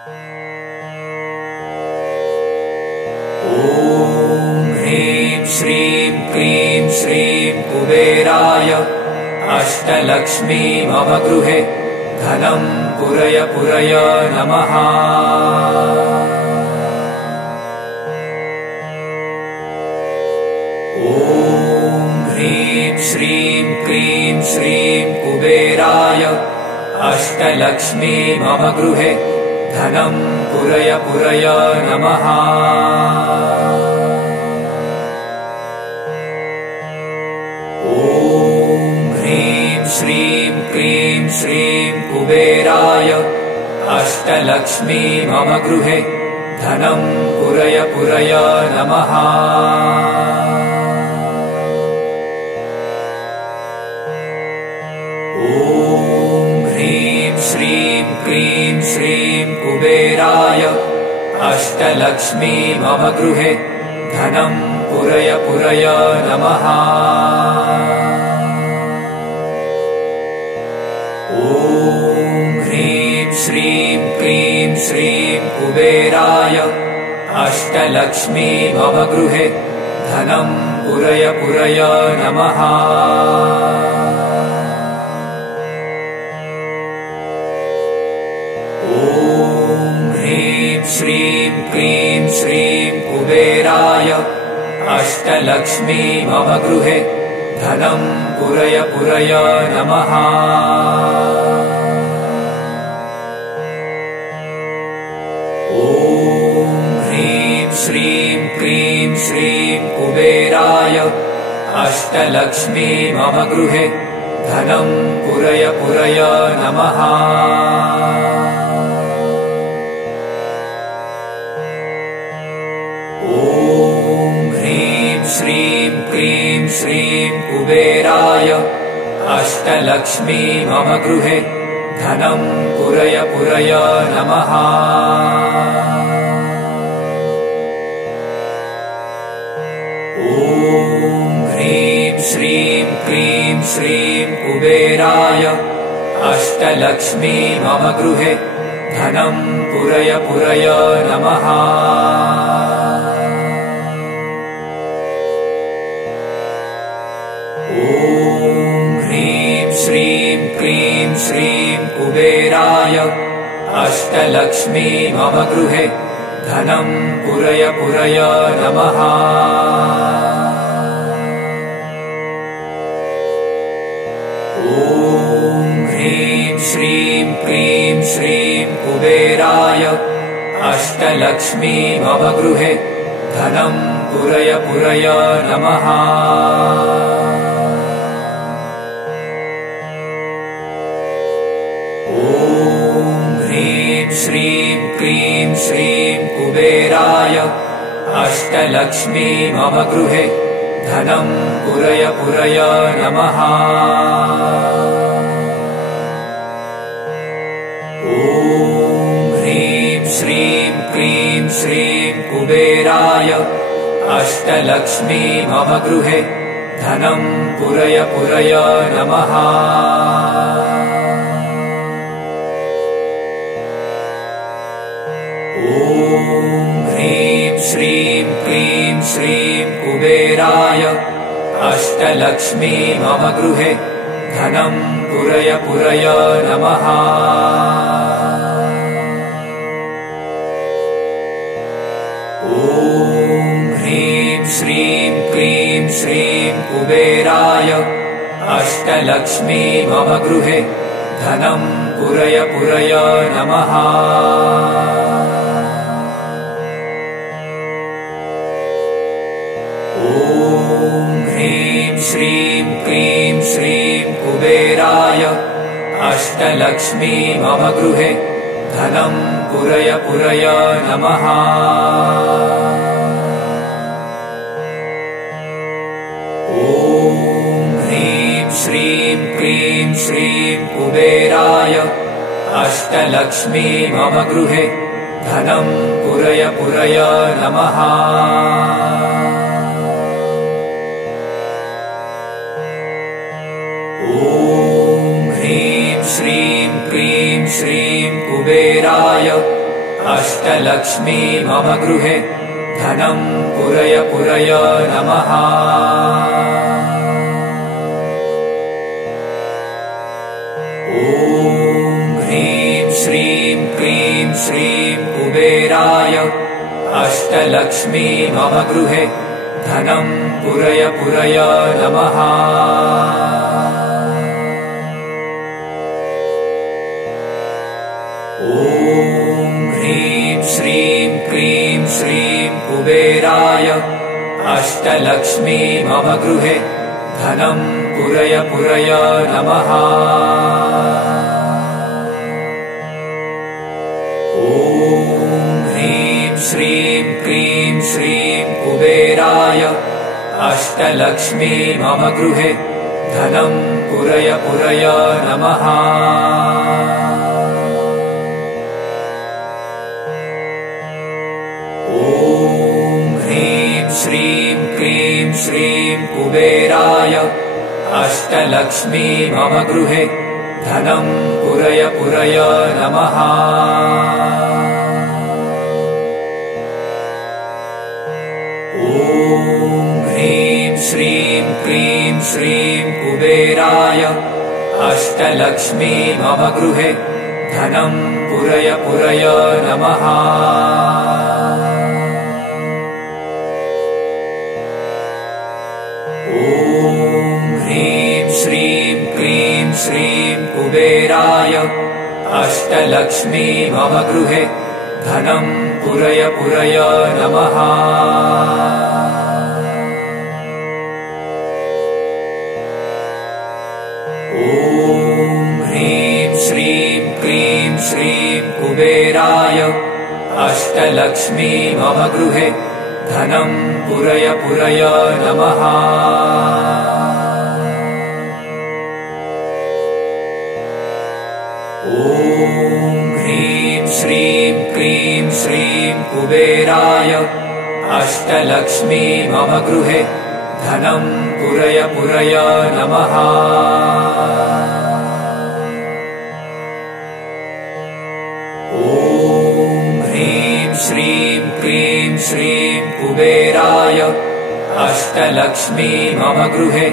ॐ ह्रीं श्रीं क्रीं श्रीं कुबेराय अष्टलक्ष्मी मम गृहे धनं पुरय पुरय नमः। ॐ ह्रीं श्रीं क्रीं श्रीं कुबेराय अष्टलक्ष्मी मम गृहे धनं पुरय पुरय नमः। ॐ ह्रीं श्रीं क्रीं श्रीं कुबेराय अष्टलक्ष्मी मम गृहे धनं पुरय पुरय नमः। ॐ ह्रीं श्रीं क्रीं श्रीं कुबेराय अष्टलक्ष्मी मम गृहे धनं पुरय पुरय नमः। ॐ ह्रीं श्रीं क्रीं श्रीं कुबेराय अष्टलक्ष्मी मम गृहे धनं पुरय पुरय नमः। ॐ ह्रीं श्रीं क्रीं श्रीं कुबेराय अष्टलक्ष्मी मम गृहे धनं पुरय पुरय नमः। ॐ ह्रीं श्रीं क्रीं श्रीं कुबेराय अष्टलक्ष्मी मम गृहे धनं पुरय पुरय नमः। ॐ ह्रीं श्रीं क्रीं श्रीं कुबेराय अष्टलक्ष्मी मम गृहे धनं पुरय पुरय नमः। ॐ ह्रीं श्रीं क्रीं श्रीं कुबेराय अष्टलक्ष्मी मम गृहे धनं पुरय पुरय नमः। ॐ ह्रीं श्रीं क्रीं श्रीं कुबेराय अष्टलक्ष्मी मम गृहे धनं पुरय पुरय नमः। ॐ ह्रीं श्रीं क्रीं श्रीं कुबेराय अष्टलक्ष्मी मम गृहे धनं पुरय पुरय नमः। ॐ ह्रीं श्रीं क्रीं श्रीं कुबेराय अष्टलक्ष्मी मम गृहे धनं पुरय पुरय नमः। ॐ ह्रीं श्रीं क्रीं श्रीं कुबेराय अष्टलक्ष्मी मम गृहे धनं पुरय पुरय नमः। ॐ ह्रीं श्रीं क्रीं श्रीं कुबेराय अष्टलक्ष्मी मम गृहे धनं पुरय पुरय नमः। ॐ ह्रीं श्रीं क्रीं श्रीं कुबेराय अष्टलक्ष्मी मम गृहे धनं पुरय पुरय नमः। ॐ ह्रीं श्रीं क्रीं श्रीं कुबेराय अष्टलक्ष्मी मम गृहे धनं पुरय पुरय नमः। ॐ ह्रीं श्रीं क्रीं श्रीं कुबेराय अष्टलक्ष्मी मम गृहे धनं पुरय पुरय नमः। ॐ ह्रीं श्रीं क्रीं श्रीं कुबेराय अष्टलक्ष्मी मम गृहे धनं पुरय पुरय नमः। ॐ ह्रीं श्रीं क्लीं श्रीं कुबेराय अष्टलक्ष्मी मम गृहे धनं पुरय पुरय नमः। ॐ ह्रीं श्रीं क्लीं श्रीं कुबेराय अष्टलक्ष्मी मम गृहे धनं पुरय पुरय नमः। ॐ ह्रीं श्रीं क्लीं श्रीं कुबेराय अष्टलक्ष्मी मम गृहे धनं पुरय पुरय नमः। ॐ ह्रीं श्रीं क्लीं श्रीं कुबेराय अष्टलक्ष्मी मम गृहे धनं पुरय पुरय नमः। ॐ ह्रीं श्रीं क्लीं श्रीं कुबेराय अष्टलक्ष्मी मम गृहे धनं पुरय पुरय नमः। ॐ ह्रीं श्रीं क्लीं श्रीं कुबेराय अष्टलक्ष्मी मम गृहे धनं पुरय पुरय नमः। ॐ ह्रीं श्रीं क्लीं श्रीं कुबेराय अष्टलक्ष्मी मम गृहे धनं पुरय पुरय नमः। ॐ ह्रीं श्रीं क्लीं श्रीं कुबेराय अष्टलक्ष्मी मम गृहे धनं पुरय पुरय नमः। ॐ ह्रीं श्रीं क्लीं श्रीं कुबेराय अष्टलक्ष्मी मम गृहे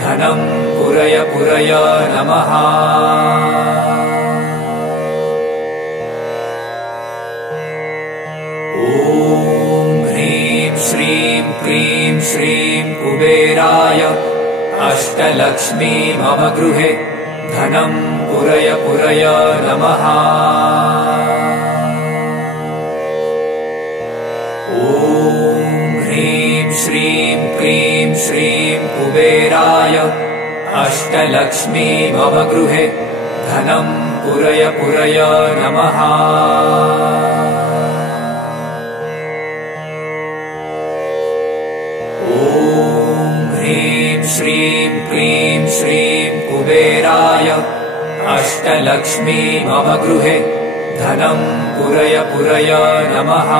धनं पुरय पुरय नमः। ॐ ह्रीं श्रीं क्लीं श्रीं कुबेराय अष्टलक्ष्मी मम गृहे धनं पुरय पुरय नमः। ॐ ह्रीं श्रीं क्लीं श्रीं कुबेराय अष्टलक्ष्मी मम गृहे धनं पुरय पुरय नमः। ॐ ह्रीं श्रीं क्लीं श्रीं कुबेराय अष्टलक्ष्मी मम गृहे धनं पुरय पुरय नमः।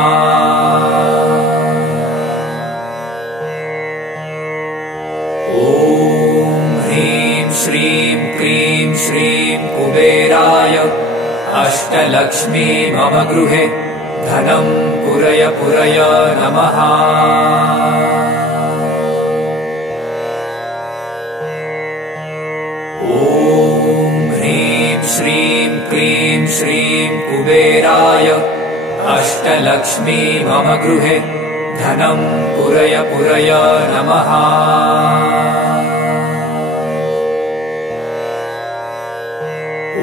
ॐ ह्रीं श्रीं क्लीं श्रीं कुबेराय अष्टलक्ष्मी मम गृहे धनं पुरय पुरय नमः। ॐ ह्रीं श्रीं क्लीं श्रीं कुबेराय अष्टलक्ष्मी मम गृहे धनं पुरय पुरय नमः।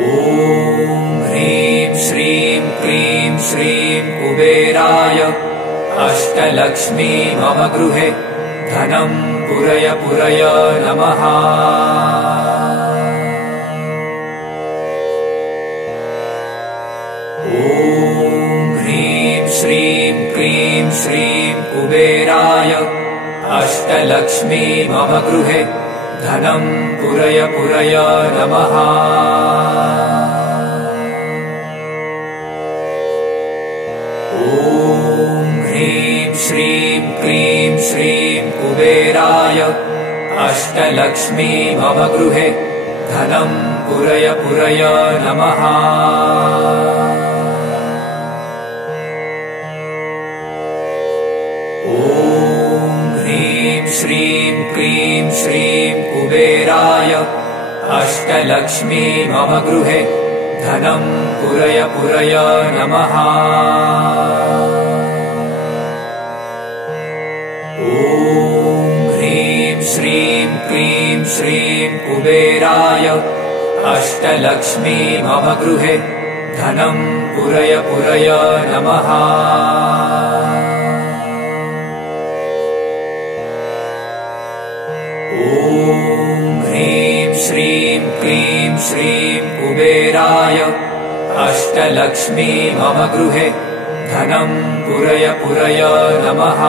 ॐ ह्रीं श्रीं क्लीं श्रीं कुबेराय अष्टलक्ष्मी मम गृहे धनं पुरय पुरय नमः। ॐ ह्रीं श्रीं क्लीं श्रीं कुबेराय अष्टलक्ष्मी मम गृहे धनं पुरय पुरय नमः। ॐ ह्रीं श्रीं क्लीं श्रीं कुबेराय अष्टलक्ष्मी मम गृहे धनं पुरय पुरय नमः। अष्टलक्ष्मी मम गृहे धनं पुरय पुरय नमः। ॐ ह्रीं श्रीं क्लीं श्रीं कुबेराय अष्टलक्ष्मी मम गृहे धनं पुरय पुरय नमः। ॐ ह्रीं श्रीं क्लीं श्रीं कुबेराय अष्टलक्ष्मी मम गृहे धनं पुरय पुरय नमः।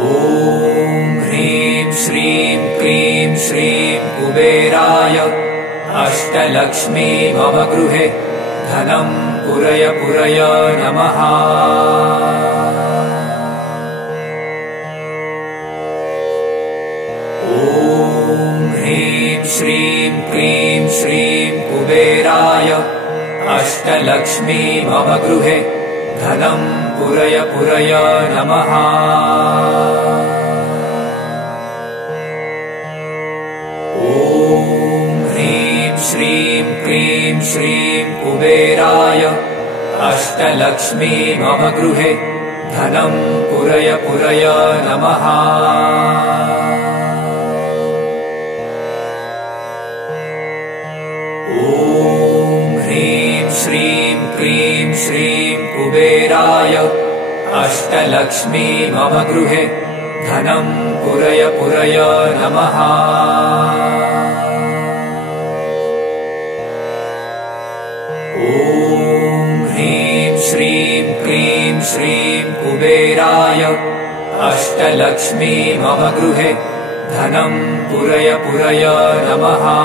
ॐ ह्रीं श्रीं क्लीं श्रीं कुबेराय अष्टलक्ष्मी मम गृहे धनं पुरय पुरय नमः। ॐ ह्रीं श्रीं क्लीं श्रीं कुबेराय अष्टलक्ष्मी मम गृहे धनं पुरय पुरय नमः। ॐ ह्रीं श्रीं क्लीं श्रीं कुबेराय अष्टलक्ष्मी मम गृहे धनं पुरय पुरय नमः। ॐ ह्रीं श्रीं क्लीं श्रीं कुबेराय अष्टलक्ष्मी मम गृहे धनं पुरय पुरय नमः। ॐ ह्रीं श्रीं क्लीं श्रीं कुबेराय अष्टलक्ष्मी मम गृहे धनं पुरय पुरय नमः।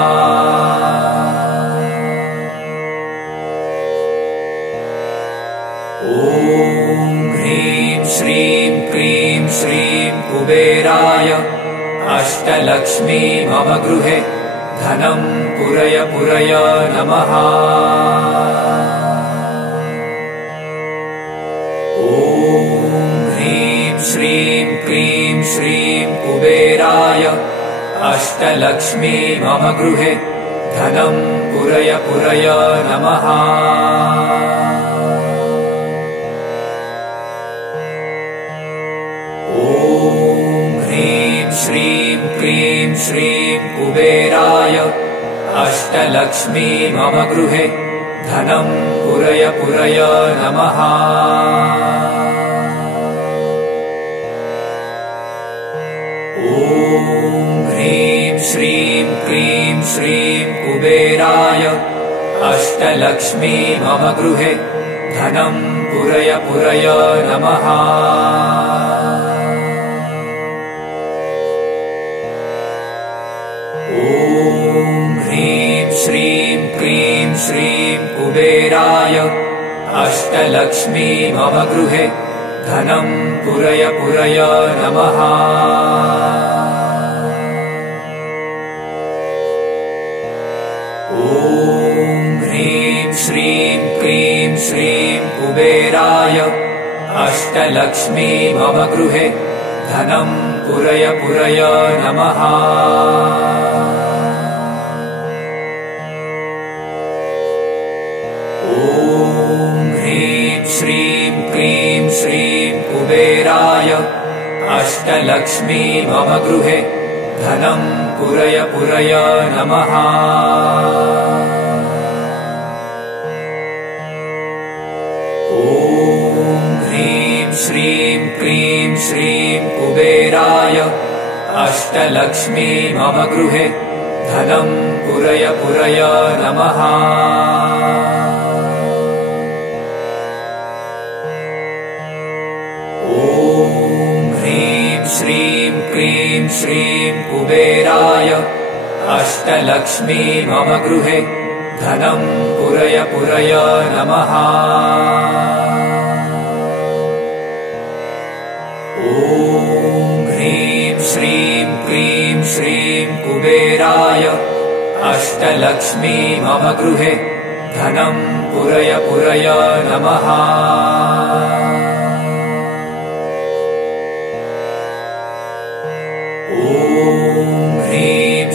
ॐ ह्रीं श्रीं क्लीं श्रीं कुबेराय अष्टलक्ष्मी मम गृहे धनं पुरय पुरय नमः। ॐ ह्रीं श्रीं क्लीं श्रीं कुबेराय अष्टलक्ष्मी मम गृहे धनं पुरय पुरय नमः। ॐ ह्रीं श्रीं क्लीं श्रीं कुबेराय अष्टलक्ष्मी मम गृहे धनं पुरय पुरय नमः। ॐ ह्रीं श्रीं क्लीं श्रीं कुबेराय अष्टलक्ष्मी मम गृहे धनं पुरय पुरय नमः। ॐ ह्रीं श्रीं क्लीं श्रीं कुबेराय अष्टलक्ष्मी मम गृहे धनं पुरय पुरय नमः। ॐ ह्रीं श्रीं क्लीं श्रीं कुबेराय अष्टलक्ष्मी मम गृहे धनं पुरय पुरय नमः। ॐ ह्रीं श्रीं क्लीं श्रीं कुबेराय अष्टलक्ष्मी मम गृहे धनं पुरय पुरय नमः। ॐ ह्रीं श्रीं क्लीं श्रीं कुबेराय अष्टलक्ष्मी मम गृहे धनं पुरय पुरय नमः। ॐ ह्रीं श्रीं क्लीं श्रीं कुबेराय अष्टलक्ष्मी मम गृहे धनं पुरय पुरय नमः। ॐ ह्रीं श्रीं क्लीं श्रीं कुबेराय अष्टलक्ष्मी मम गृहे धनं पुरय पुरय नमः।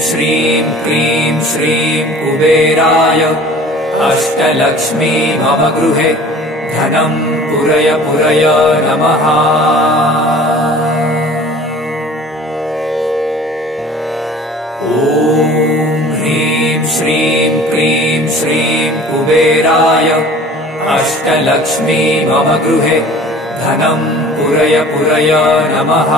श्रीं क्लीं श्रीं कुबेराय अष्टलक्ष्मी मम गृहे धनं पुरय पुरय नमः। ॐ ह्रीं श्रीं क्लीं श्रीं कुबेराय अष्टलक्ष्मी मम गृहे धनं पुरय पुरय नमः।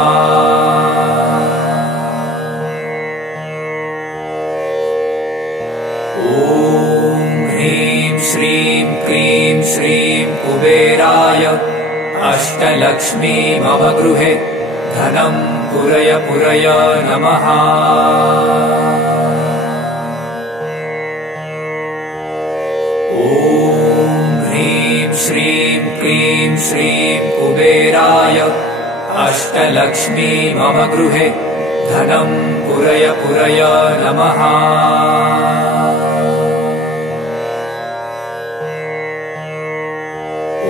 ॐ ह्रीं श्रीं क्लीं श्रीं कुबेराय अष्टलक्ष्मी मम गृहे धनं पुरय पुरय नमः। ॐ ह्रीं श्रीं क्लीं श्रीं कुबेराय अष्टलक्ष्मी मम गृहे धनं पुरय पुरय नमः।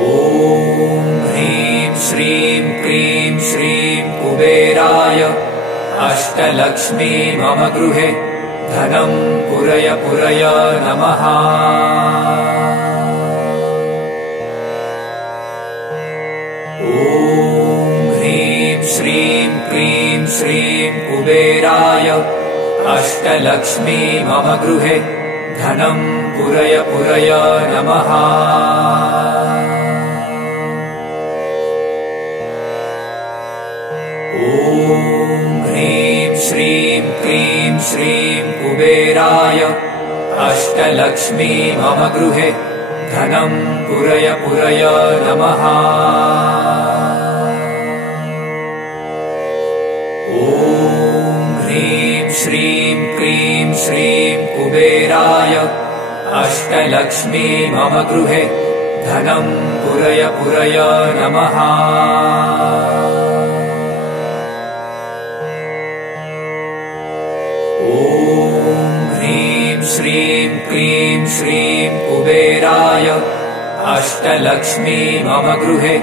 ॐ ह्रीं श्रीं क्लीं श्रीं कुबेराय अष्टलक्ष्मी मम गृहे धनं पुरय पुरय नमः। ॐ ह्रीं श्रीं क्लीं श्रीं कुबेराय अष्टलक्ष्मी मम गृहे धनं पुरय पुरय नमः। ॐ ह्रीं श्रीं क्लीं श्रीं कुबेराय अष्टलक्ष्मी मम गृहे धनं पुरय पुरय नमः। ॐ ह्रीं श्रीं क्लीं श्रीं कुबेराय अष्टलक्ष्मी मम गृहे धनं पुरय पुरय नमः। ॐ ह्रीं श्रीं क्लीं श्रीं कुबेराय अष्टलक्ष्मी मम गृहे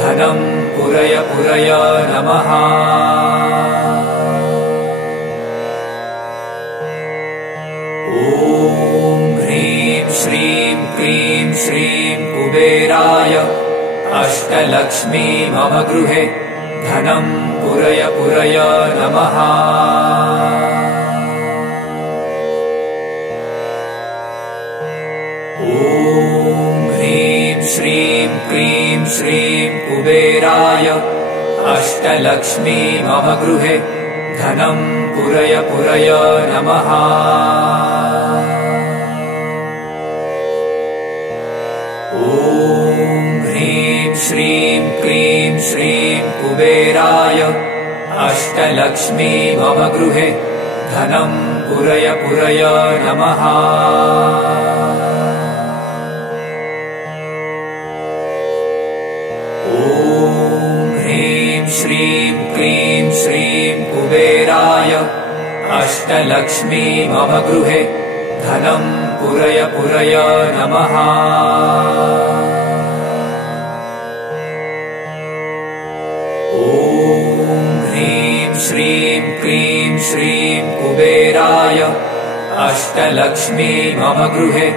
धनं पुरय पुरय नमः। ॐ ह्रीं श्रीं क्लीं श्रीं कुबेराय अष्टलक्ष्मी मम गृहे धनं पुरय पुरय नमः। ॐ ह्रीं श्रीं क्लीं श्रीं कुबेराय अष्टलक्ष्मी मम गृहे धनं पुरय पुरय नमः। ॐ ह्रीं श्रीं क्लीं श्रीं कुबेराय अष्टलक्ष्मी मम गृहे धनं पुरय पुरय नमः। ॐ ह्रीं श्रीं क्लीं श्रीं कुबेराय अष्टलक्ष्मी मम गृहे धनं पुरय पुरय नमः। ॐ ह्रीं श्रीं क्लीं श्रीं कुबेराय अष्टलक्ष्मी मम गृहे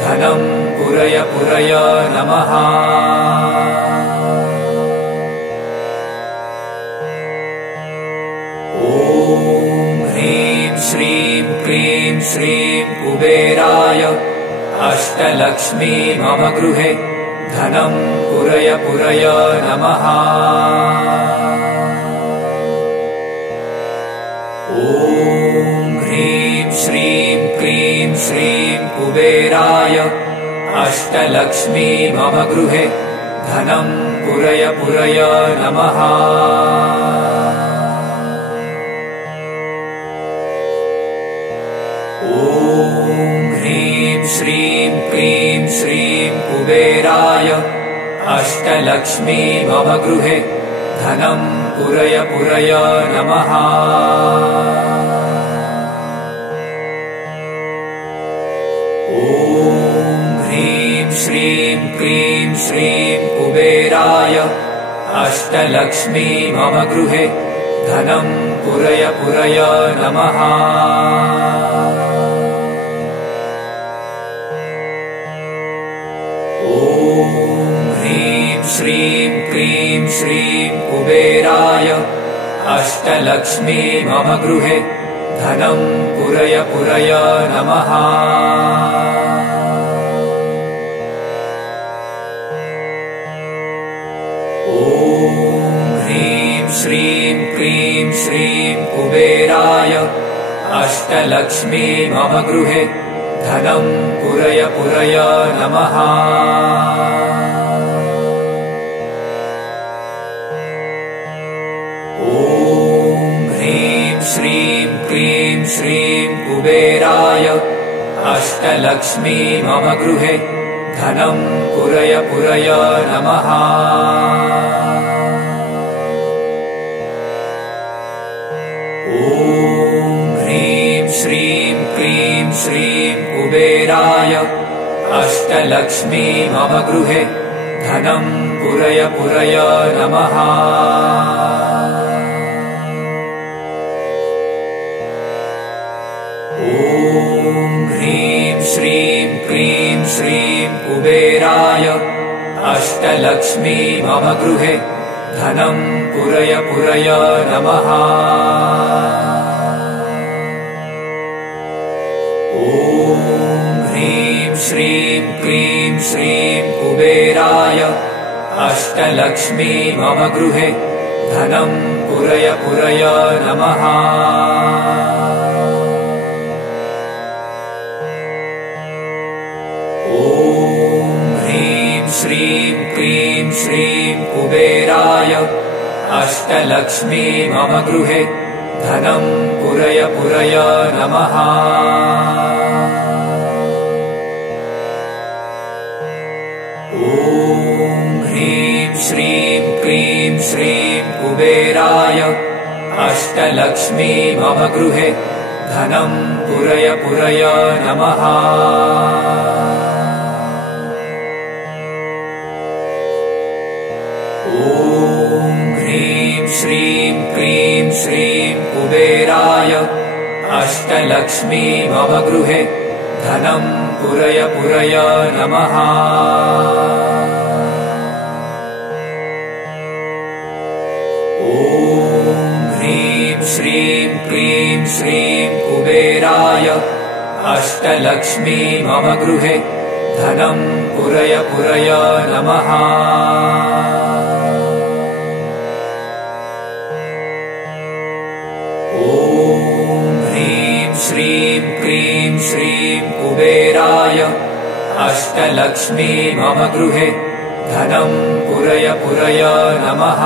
धनं पुरय पुरय नमः। ॐ ह्रीं श्रीं क्लीं श्रीं कुबेराय अष्टलक्ष्मी मम गृहे धनं पुरय पुरय नमः। ॐ ह्रीं श्रीं क्लीं श्रीं कुबेराय अष्टलक्ष्मी मम गृहे धनं पुरय पुरय नमः। ॐ ह्रीं श्रीं क्लीं श्रीं कुबेराय अष्टलक्ष्मी मम गृहे धनं पुरय पुरय नमः। ॐ ह्रीं श्रीं क्लीं श्रीं कुबेराय अष्टलक्ष्मी मम गृहे धनं पुरय पुरय नमः। ॐ ह्रीं श्रीं क्रीं श्रीं कुबेराय अष्टलक्ष्मी मम गृहे धनं पुरय पुरय नमः। ॐ ह्रीं श्रीं क्रीं श्रीं कुबेराय अष्टलक्ष्मी मम गृहे धनं पुरय पुरय नमः। ॐ ह्रीं श्रीं क्रीं श्रीं कुबेराय अष्टलक्ष्मी मम गृहे धनं पुरय पुरय नमः। ॐ ह्रीं श्रीं क्रीं श्रीं कुबेराय अष्टलक्ष्मी मम गृहे धनं पुरय पुरय नमः। ॐ ह्रीं श्रीं क्रीं श्रीं कुबेराय अष्टलक्ष्मी मम गृहे धनं पुरय पुरय नमः। ॐ ह्रीं श्रीं क्रीं श्रीं कुबेराय अष्टलक्ष्मी मम गृहे धनं पुरय पुरय नमः। ॐ ह्रीं श्रीं क्रीं श्रीं कुबेराय अष्टलक्ष्मी मम गृहे धनं पुरय पुरय नमः। ॐ ह्रीं श्रीं क्रीं श्रीं कुबेराय अष्टलक्ष्मी मम गृहे धनं पुरय पुरय नमः। ॐ ह्रीं श्रीं क्रीं श्रीं कुबेराय अष्टलक्ष्मी मम गृहे धनं पुरय पुरय नमः। ॐ ह्रीं श्रीं क्रीं श्रीं कुबेराय अष्टलक्ष्मी मम गृहे धनं पुरय पुरय नमः। ॐ ह्रीं श्रीं क्रीं श्रीं कुबेराय अष्टलक्ष्मी मम गृहे धनं पुरय पुरय नमः।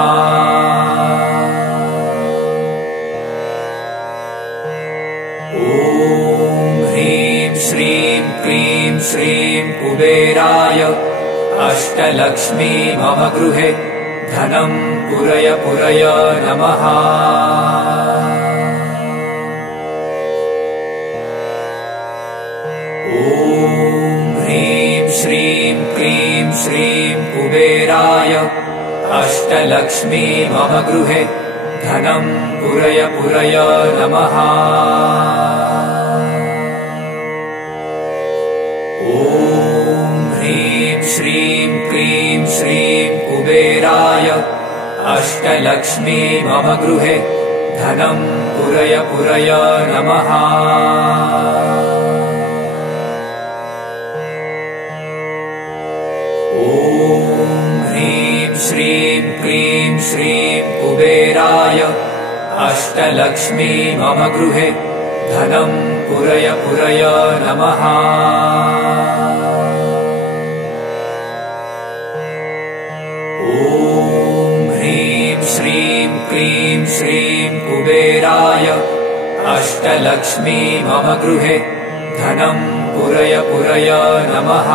ॐ ह्रीं श्रीं क्रीं श्रीं कुबेराय अष्टलक्ष्मी मम गृहे धनं पुरय पुरय नमः। ॐ ह्रीं श्रीं क्रीं श्रीं कुबेराय अष्टलक्ष्मी मम गृहे धनं पुरय पुरय नमः। ॐ ह्रीं श्रीं क्रीं श्रीं कुबेराय अष्टलक्ष्मी मम गृहे धनं पुरय पुरय नमः। ॐ ह्रीं श्रीं क्रीं श्रीं कुबेराय अष्टलक्ष्मी मम गृहे धनं पुरय पुरय नमः। ॐ ह्रीं श्रीं क्रीं श्रीं कुबेराय अष्टलक्ष्मी मम गृहे धनं पुरय पुरय नमः।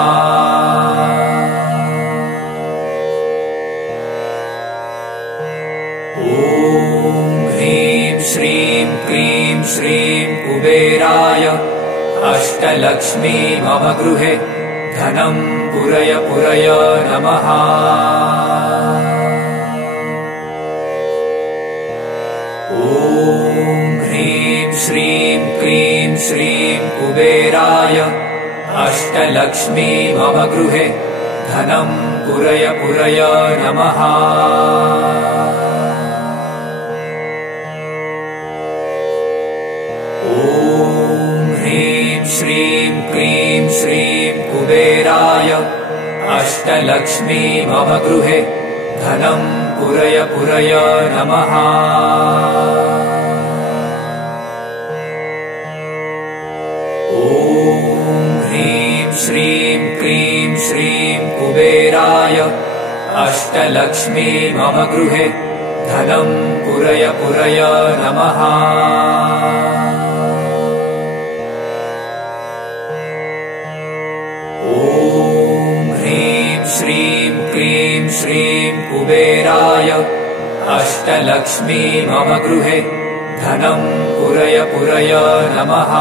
ॐ ह्रीं श्रीं क्रीं श्रीं कुबेराय अष्टलक्ष्मी मम गृहे धनं पुरय पुरय नमः। श्रीं क्रीं श्रीं कुबेराय अष्टलक्ष्मी मम गृहे धनं पुरय पुरय नमः। ॐ ह्रीं श्रीं क्रीं श्रीं कुबेराय अष्टलक्ष्मी मम गृहे धनं पुरय पुरय नमः। ॐ ह्रीं श्रीं क्रीं श्रीं कुबेराय अष्टलक्ष्मी मम गृहे धनं पुरय पुरय नमः। ॐ ह्रीं श्रीं क्रीं श्रीं कुबेराय अष्टलक्ष्मी मम गृहे धनं पुरय पुरय नमः।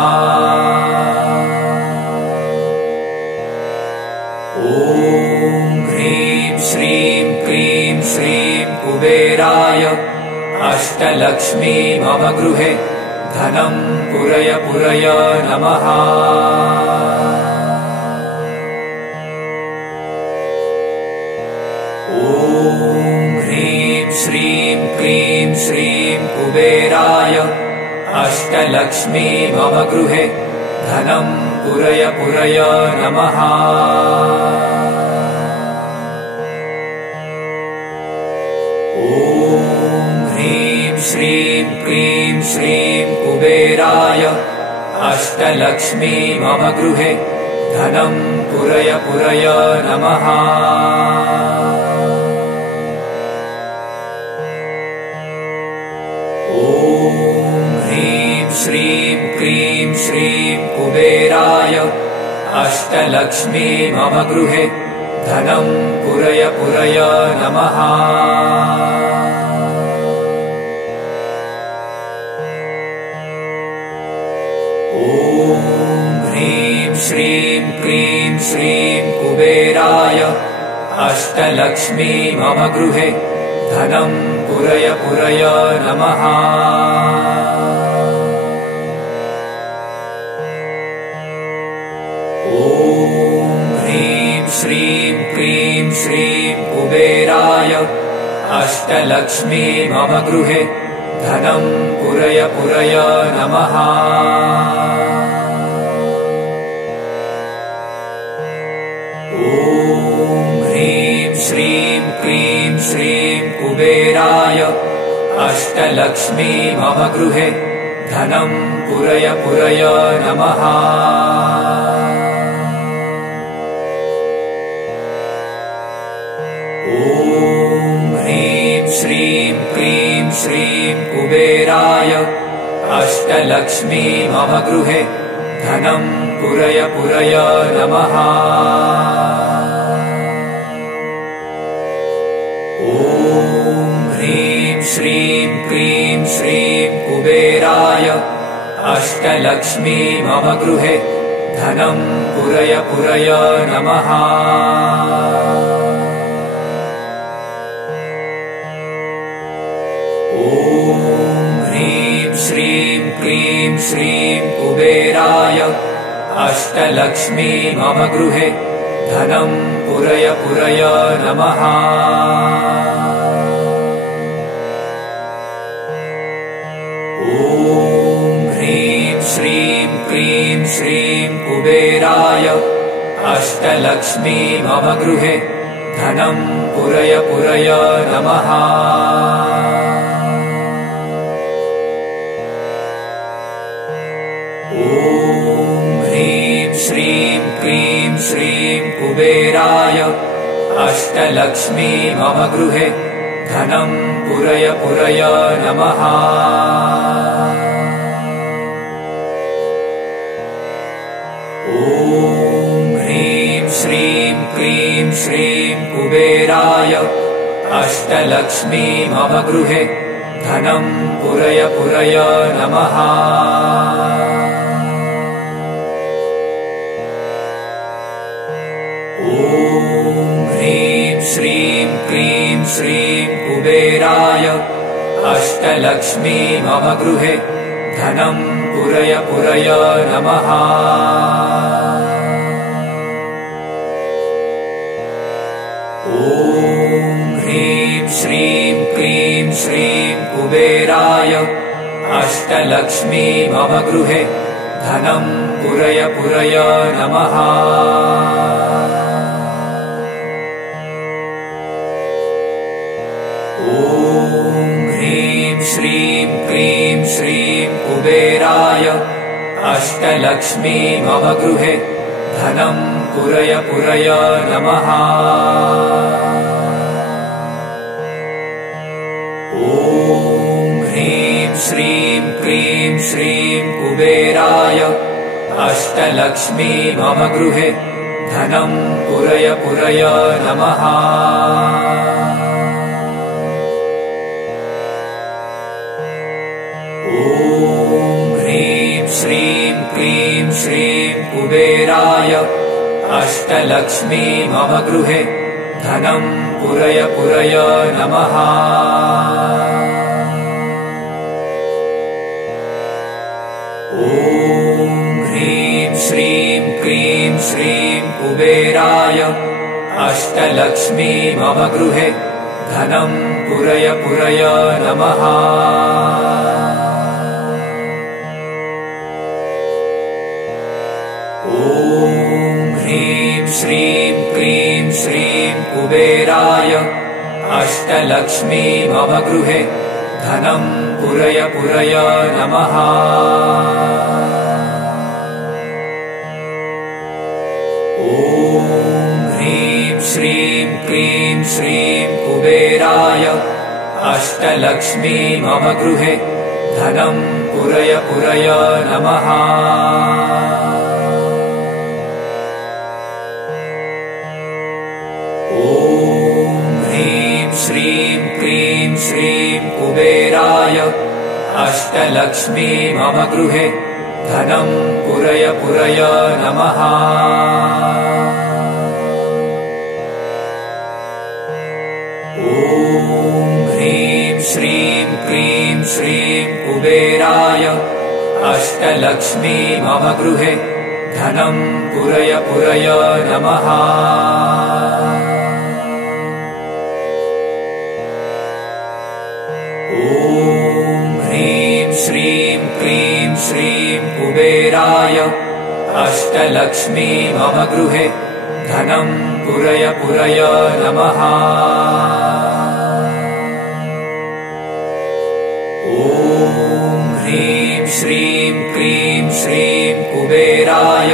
ॐ ह्रीं श्रीं क्रीं श्रीं कुबेराय अष्टलक्ष्मी मम गृहे धनं पुरय पुरय नमः। ॐ ह्रीं श्रीं क्रीं श्रीं कुबेराय अष्टलक्ष्मी मम गृहे धनं पुरय पुरय नमः। ॐ ह्रीं श्रीं क्रीं श्रीं कुबेराय अष्टलक्ष्मी मम गृहे धनं पुरय पुरय नमः। ॐ ह्रीं श्रीं क्रीं श्रीं कुबेराय अष्टलक्ष्मी मम गृहे धनं पुरय पुरय नमः। ॐ ह्रीं श्रीं क्रीं श्रीं कुबेराय अष्टलक्ष्मी मम गृहे धनं पुरय पुरय नमः। ॐ ह्रीं श्रीं क्रीं श्रीं कुबेराय अष्टलक्ष्मी मम गृहे धनं पुरय पुरय नमः। ॐ ह्रीं श्रीं क्रीं श्रीं कुबेराय अष्टलक्ष्मी मम गृहे धनं पुरय पुरय नमः। ॐ ह्रीं श्रीं क्रीं श्रीं कुबेराय अष्टलक्ष्मी मम गृहे धनं पुरय पुरय नमः। ॐ ह्रीं श्रीं क्रीं श्रीं कुबेराय अष्टलक्ष्मी मम गृहे धनं पुरय पुरय नमः। ॐ ह्रीं श्रीं क्रीं श्रीं कुबेराय अष्टलक्ष्मी मम गृहे धनं पुरय पुरय नमः। ॐ ह्रीं श्रीं क्रीं श्रीं कुबेराय अष्टलक्ष्मी मम गृहे धनं पुरय पुरय नमः। ॐ ह्रीं श्रीं क्रीं श्रीं कुबेराय अष्टलक्ष्मी मम गृहे धनं पुरय पुरय नमः। ॐ ह्रीं श्रीं क्रीं श्रीं कुबेराय अष्टलक्ष्मी मम गृहे धनं पुरय पुरय नमः। ॐ ह्रीं श्रीं क्रीं श्रीं कुबेराय अष्टलक्ष्मी मम गृहे धनं पुरय पुरय नमः। ॐ ह्रीं श्रीं क्लीं श्रीं कुबेराय अष्टलक्ष्मी मम गृहे धनं पुरय पुरय नमः। ॐ ह्रीं श्रीं क्लीं श्रीं कुबेराय अष्टलक्ष्मी मम गृहे धनं पुरय पुरय नमः। ॐ ह्रीं श्रीं क्लीं श्रीं कुबेराय अष्टलक्ष्मी मम गृहे धनं पुरय पुरय नमः। ॐ ह्रीं श्रीं क्लीं श्रीं कुबेराय अष्टलक्ष्मी मम गृहे धनं पुरय पुरय नमः। ॐ ह्रीं श्रीं क्लीं श्रीं कुबेराय अष्टलक्ष्मी मम गृहे धनं पुरय पुरय नमः। ॐ ह्रीं श्रीं क्लीं श्रीं कुबेराय अष्टलक्ष्मी मम गृहे धनं पुरय पुरय नमः। ॐ ह्रीं श्रीं क्लीं श्रीं कुबेराय अष्टलक्ष्मी मम गृहे धनं पुरय पुरय नमः। ॐ ह्रीं श्रीं क्लीं श्रीं कुबेराय अष्टलक्ष्मी मम गृहे धनं पुरय पुरय नमः। ॐ ह्रीं श्रीं क्लीं श्रीं कुबेराय अष्टलक्ष्मी मम गृहे धनं पुरय पुरय नमः। ॐ ह्रीं श्रीं क्लीं श्रीं कुबेराय अष्टलक्ष्मी मम गृहे धनं पुरय पुरय नमः। ॐ ह्रीं श्रीं क्लीं श्रीं कुबेराय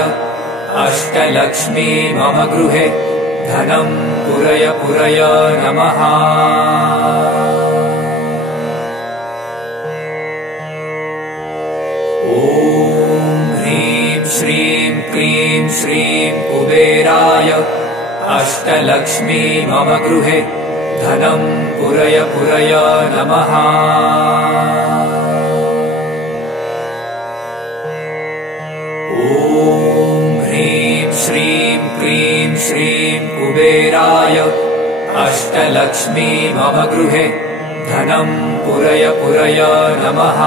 अष्टलक्ष्मी मम गृहे धनं पुरय पुरय नमः। ॐ ह्रीं श्रीं क्लीं श्रीं कुबेराय अष्टलक्ष्मी मम गृहे धनं पुरय पुरय नमः। ॐ ह्रीं श्रीं क्लीं श्रीं कुबेराय अष्टलक्ष्मी मम गृहे धनं पुरय पुरय नमः।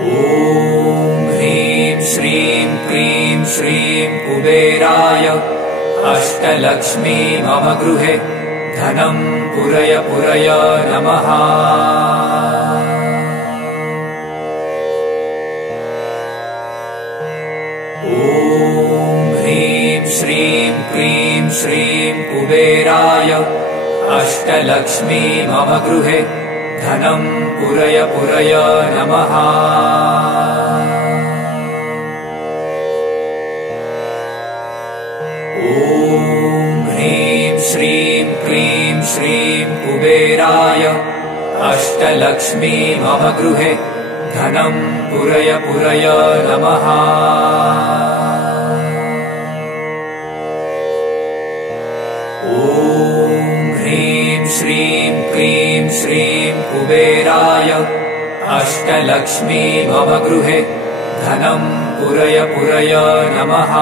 ॐ ह्रीं श्रीं क्लीं श्रीं कुबेराय अष्टलक्ष्मी मम गृहे धनं पुरय पुरय नमः। ॐ ह्रीं श्रीं क्लीं श्रीं कुबेराय अष्टलक्ष्मी मम गृहे धनं पुरय पुरय नमः। ॐ ह्रीं श्रीं क्लीं श्रीं कुबेराय अष्टलक्ष्मी मम गृहे धनं पुरय पुरय नमः। ॐ ह्रीं श्रीं क्लीं श्रीं कुबेराय अष्टलक्ष्मी मम गृहे धनं पुरय पुरय नमः।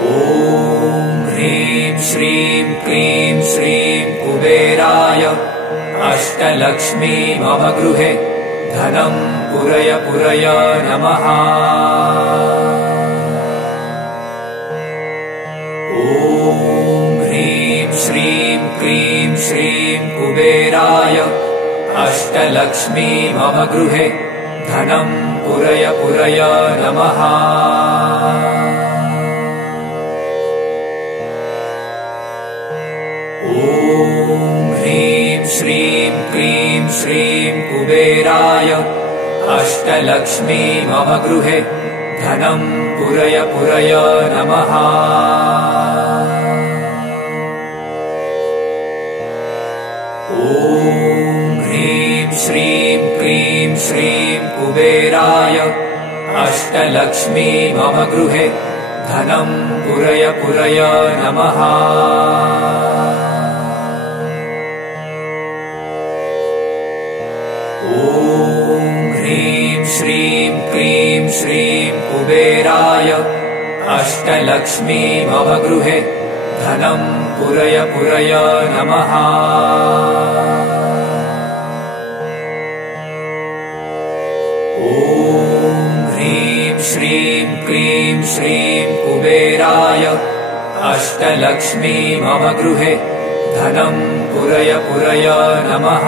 ॐ श्रीं क्लीं श्रीं कुबेराय अष्टलक्ष्मी मम गृहे धनं पुरय पुरय नमः। ॐ ह्रीं श्रीं क्लीं श्रीं कुबेराय अष्टलक्ष्मी मम गृहे धनं पुरय पुरय नमः। ॐ ह्रीं श्रीं क्लीं श्रीं कुबेराय अष्टलक्ष्मी मम गृहे धनं पुरय पुरय नमः। ॐ ह्रीं श्रीं क्लीं श्रीं कुबेराय अष्टलक्ष्मी मम गृहे धनं पुरय पुरय नमः। ॐ ह्रीं श्रीं क्लीं श्रीं कुबेराय अष्टलक्ष्मी मम गृहे धनं पुरय पुरय नमः। ॐ ह्रीं श्रीं क्लीं श्रीं कुबेराय अष्टलक्ष्मी मम गृहे धनं पुरय पुरय नमः।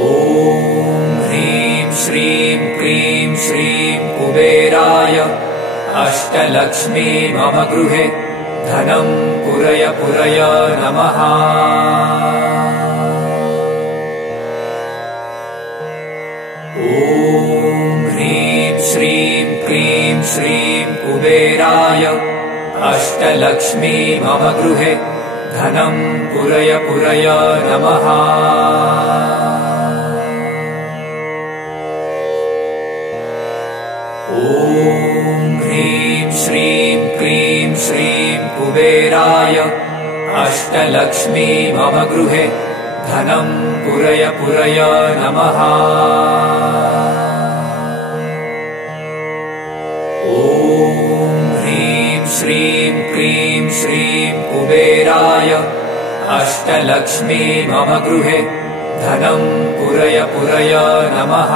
ॐ ह्रीं श्रीं क्लीं श्रीं कुबेराय अष्टलक्ष्मी मम गृहे धनं पुरय पुरय नमः। ॐ ह्रीं श्रीं क्लीं श्रीं कुबेराय अष्टलक्ष्मी मम गृहे धनं पुरय पुरय नमः। ॐ ह्रीं श्रीं क्लीं श्रीं कुबेराय अष्टलक्ष्मी मम गृहे धनं पुरय पुरय नमः। ॐ ह्रीं श्रीं क्लीं श्रीं कुबेराय अष्टलक्ष्मी मम गृहे धनं पुरय पुरय नमः।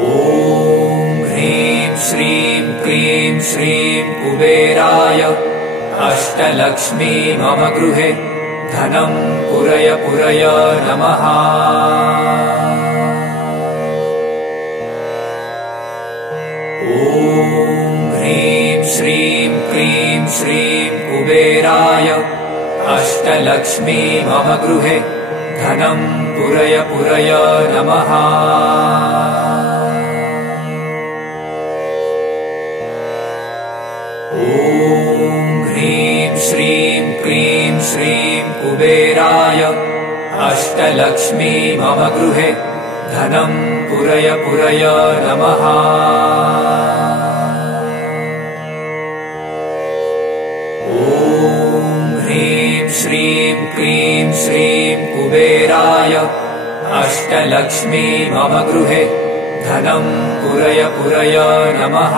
ॐ ह्रीं श्रीं क्लीं श्रीं कुबेराय अष्टलक्ष्मी मम गृहे धनं पुरय पुरय नमः। ॐ ह्रीं श्रीं क्लीं श्रीं कुबेराय अष्टलक्ष्मी मम गृहे धनं पुरय पुरय नमः। ॐ ह्रीं श्रीं क्लीं श्रीं कुबेराय अष्टलक्ष्मी मम गृहे धनं पुरय पुरय नमः। ॐ ह्रीं श्रीं क्लीं श्रीं कुबेराय अष्टलक्ष्मी मम गृहे धनं पुरय पुरय नमः।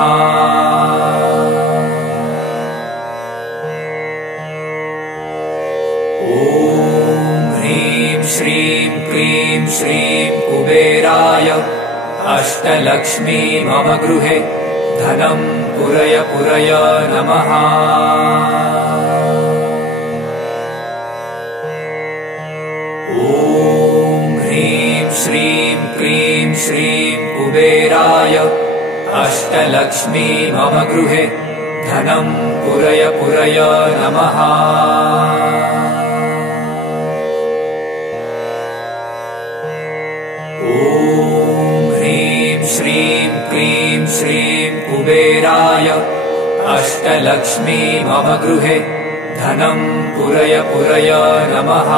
ॐ ह्रीं श्रीं क्लीं श्रीं कुबेराय अष्टलक्ष्मी मम गृहे धनं पुरय पुरय नमः। ॐ ह्रीं श्रीं क्लीं श्रीं कुबेराय अष्टलक्ष्मी मम गृहे धनं पुरय पुरय नमः। ॐ ह्रीं श्रीं क्लीं श्रीं कुबेराय अष्टलक्ष्मी मम गृहे धनं पुरय पुरय नमः।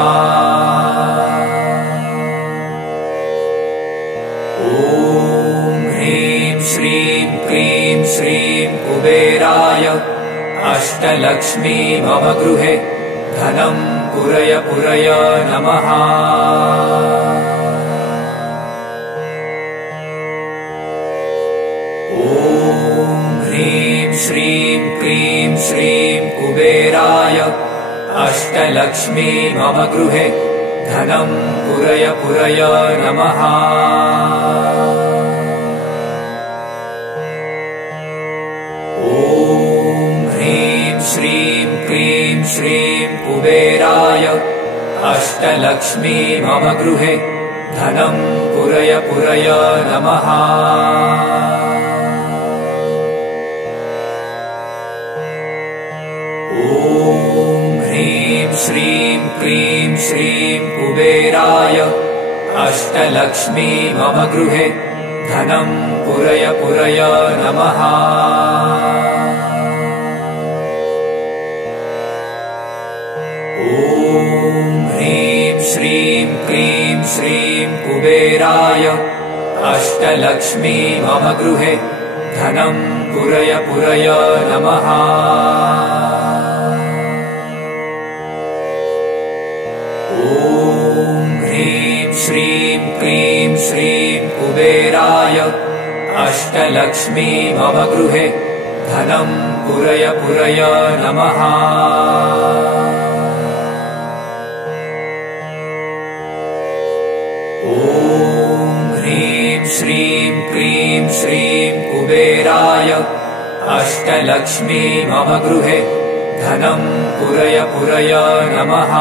ॐ ह्रीं श्रीं क्लीं श्रीं कुबेराय अष्टलक्ष्मी मम गृहे धनं पुरय पुरय नमः। श्रीं क्लीं श्रीं कुबेराय अष्टलक्ष्मी मम गृहे धनं पुरय पुरय नमः। ॐ ह्रीं श्रीं क्लीं श्रीं कुबेराय अष्टलक्ष्मी मम गृहे धनं पुरय पुरय नमः। ॐ ह्रीं श्रीं क्लीं श्रीं कुबेराय अष्टलक्ष्मी मम गृहे धनं पुरय पुरय नमः। ॐ ह्रीं श्रीं क्लीं श्रीं कुबेराय अष्टलक्ष्मी मम गृहे धनं पुरय पुरय नमः। ॐ ह्रीं श्रीं क्लीं श्रीं कुबेराय अष्टलक्ष्मी मम गृहे धनं पुरय पुरय नमः। ॐ ह्रीं श्रीं क्लीं श्रीं कुबेराय अष्टलक्ष्मी मम गृहे धनं पुरय पुरय नमः।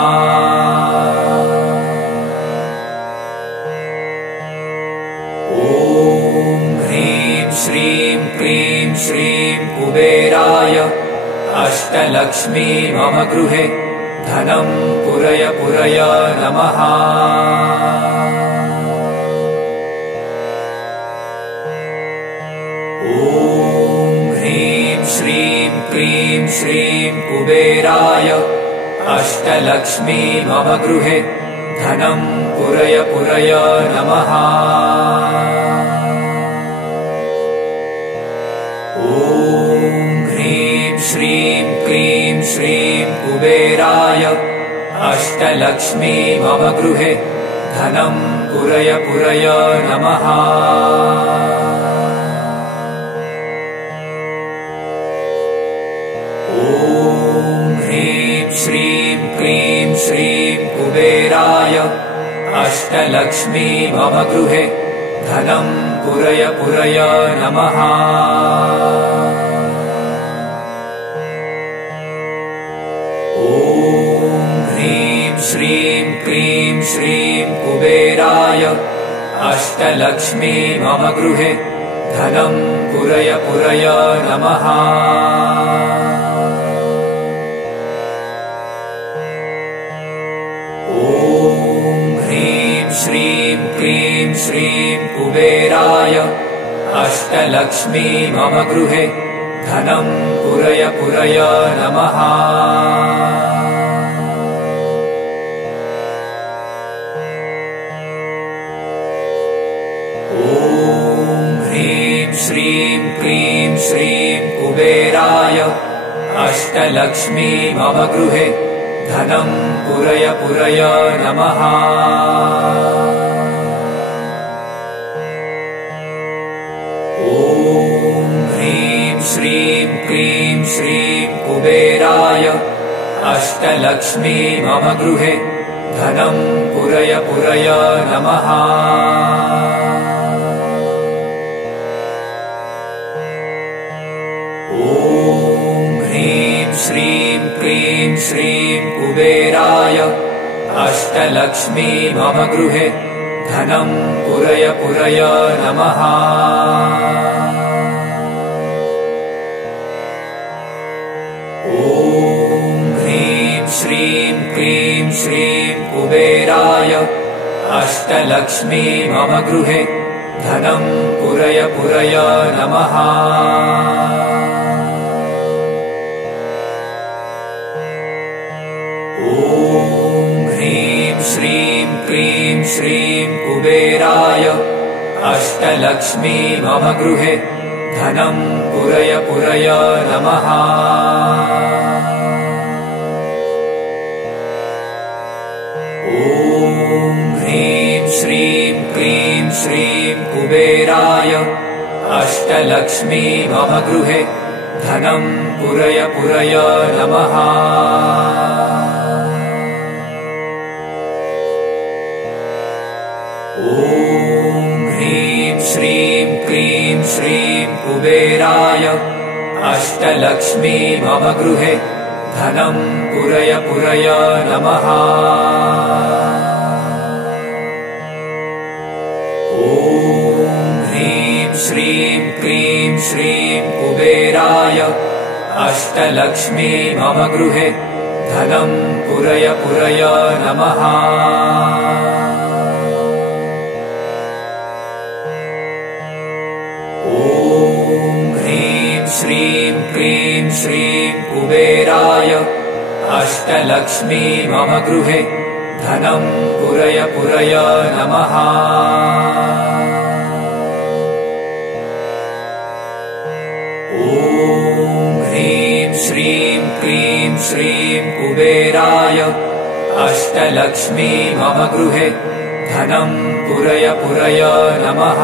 ॐ ह्रीं श्रीं क्लीं श्रीं कुबेराय अष्टलक्ष्मी मम गृहे धनं पुरय पुरय नमः। ॐ ह्रीं श्रीं क्लीं श्रीं कुबेराय अष्टलक्ष्मी मम गृहे धनं पुरय पुरय नमः। ॐ ह्रीं श्रीं क्लीं श्रीं कुबेराय अष्टलक्ष्मी मम गृहे धनं पुरय पुरय नमः। ॐ ह्रीं श्रीं क्लीं श्रीं कुबेराय अष्टलक्ष्मी मम गृहे धनं पुरय पुरय नमः। ॐ ह्रीं श्रीं क्लीं श्रीं कुबेराय अष्टलक्ष्मी मम गृहे धनं पुरय पुरय नमः। ॐ ह्रीं श्रीं क्लीं श्रीं कुबेराय अष्टलक्ष्मी मम गृहे धनं पुरय पुरय नमः। ॐ ह्रीं श्रीं क्लीं श्रीं कुबेराय अष्टलक्ष्मी मम गृहे धनं पुरय पुरय नमः। ॐ ह्रीं श्रीं क्लीं श्रीं कुबेराय अष्टलक्ष्मी मम गृहे धनं पुरय पुरय नमः। ॐ ह्रीं श्रीं क्लीं श्रीं कुबेराय अष्टलक्ष्मी मम गृहे धनं पुरय पुरय नमः। ॐ ह्रीं श्रीं क्लीं श्रीं कुबेराय अष्टलक्ष्मी मम गृहे धनं पुरय पुरय नमः। ॐ ह्रीं श्रीं क्लीं श्रीं कुबेराय अष्टलक्ष्मी मम गृहे धनं पुरय पुरय नमः। ॐ ह्रीं श्रीं क्लीं श्रीं कुबेराय अष्टलक्ष्मी मम गृहे धनं पुरय पुरय नमः। ॐ ह्रीं श्रीं क्रीं श्रीं कुबेराय अष्टलक्ष्मी मम गृहे धनं पुरय पुरय नमः। ॐ ह्रीं श्रीं क्रीं श्रीं कुबेराय अष्टलक्ष्मी मम गृहे धनं पुरय पुरय नमः। ॐ ह्रीं श्रीं क्रीं श्रीं कुबेराय अष्टलक्ष्मी मम गृहे धनं पुरय पुरय नमः। ॐ ह्रीं श्रीं क्रीं श्रीं कुबेराय अष्टलक्ष्मी मम गृहे धनं पुरय पुरय नमः।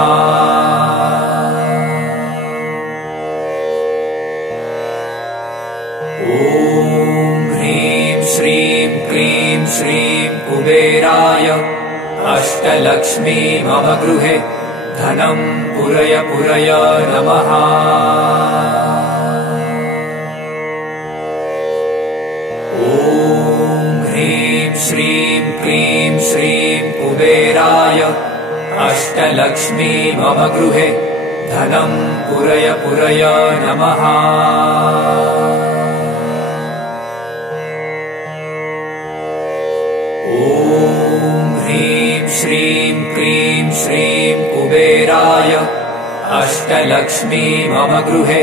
ॐ ह्रीं श्रीं क्रीं श्रीं कुबेराय अष्टलक्ष्मी मम गृहे धनं पुरय पुरय नमः। ॐ ह्रीं श्रीं क्रीं श्रीं कुबेराय अष्टलक्ष्मी मम गृहे धनं पुरय पुरय नमः। ॐ ह्रीं श्रीं क्रीं श्रीं कुबेराय अष्टलक्ष्मी मम गृहे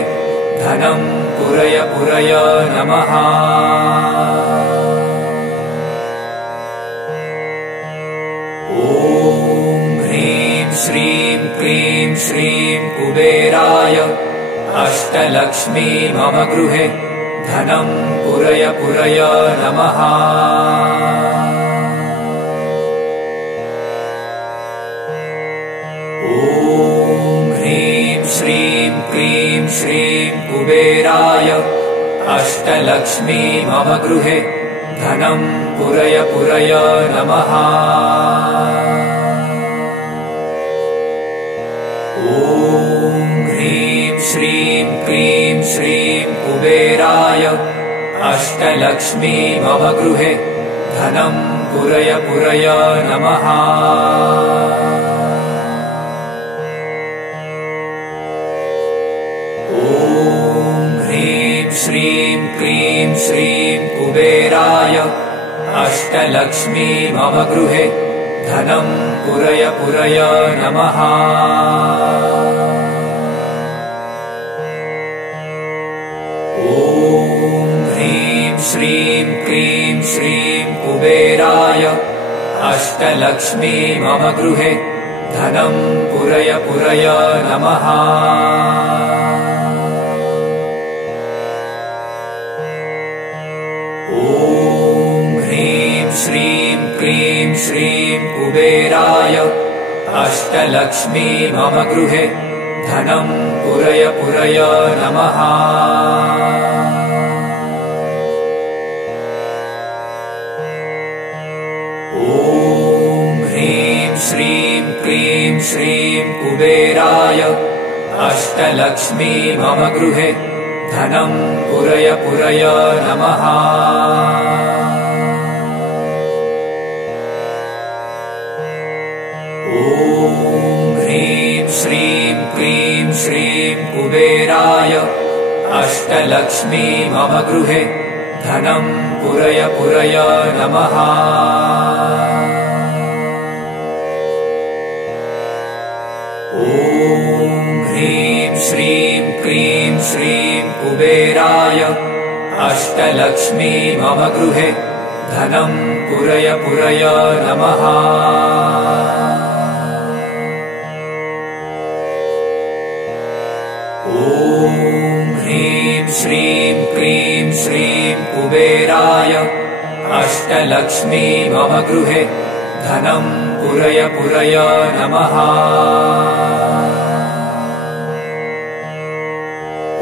धनं पुरय पुरय नमः। ॐ ह्रीं श्रीं क्रीं श्रीं कुबेराय अष्टलक्ष्मी मम गृहे धनं पुरय पुरय नमः। ॐ ह्रीं श्रीं क्रीं श्रीं कुबेराय अष्टलक्ष्मी मम गृहे धनं पुरय पुरय नमः। ॐ ह्रीं श्रीं क्रीं श्रीं कुबेराय अष्टलक्ष्मी मम गृहे धनं पुरय पुरय नमः। ॐ ह्रीं श्रीं क्रीं श्रीं कुबेराय अष्टलक्ष्मी मम गृहे धनं पुरय पुरय नमः। ॐ ह्रीं श्रीं क्रीं श्रीं कुबेराय अष्टलक्ष्मी मम गृहे धनं पुरय पुरय नमः। ॐ ह्रीं श्रीं क्रीं श्रीं कुबेराय अष्टलक्ष्मी मम गृहे धनं पुरय पुरय नमः। ॐ ह्रीं श्रीं क्रीं श्रीं कुबेराय अष्टलक्ष्मी मम गृहे धनं पुरय पुरय नमः। ॐ ह्रीं श्रीं क्रीं श्रीं कुबेराय अष्टलक्ष्मी मम गृहे धनं पुरय पुरय नमः। ॐ ह्रीं श्रीं क्रीं श्रीं कुबेराय अष्टलक्ष्मी मम गृहे धनं पुरय पुरय नमः। ॐ ह्रीं श्रीं क्रीं श्रीं कुबेराय अष्टलक्ष्मी मम गृहे धनं पुरय पुरय नमः।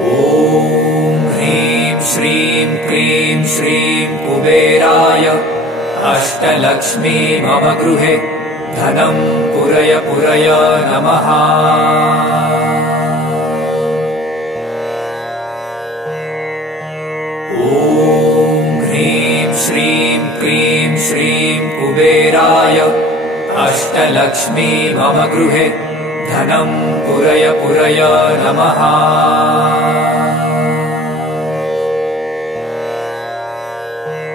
ॐ अष्टलक्ष्मी मम गृहे धनं पुरय पुरय नमः। ॐ ह्रीं श्रीं क्रीं श्रीं कुबेराय अष्टलक्ष्मी मम गृहे धनं पुरय पुरय नमः।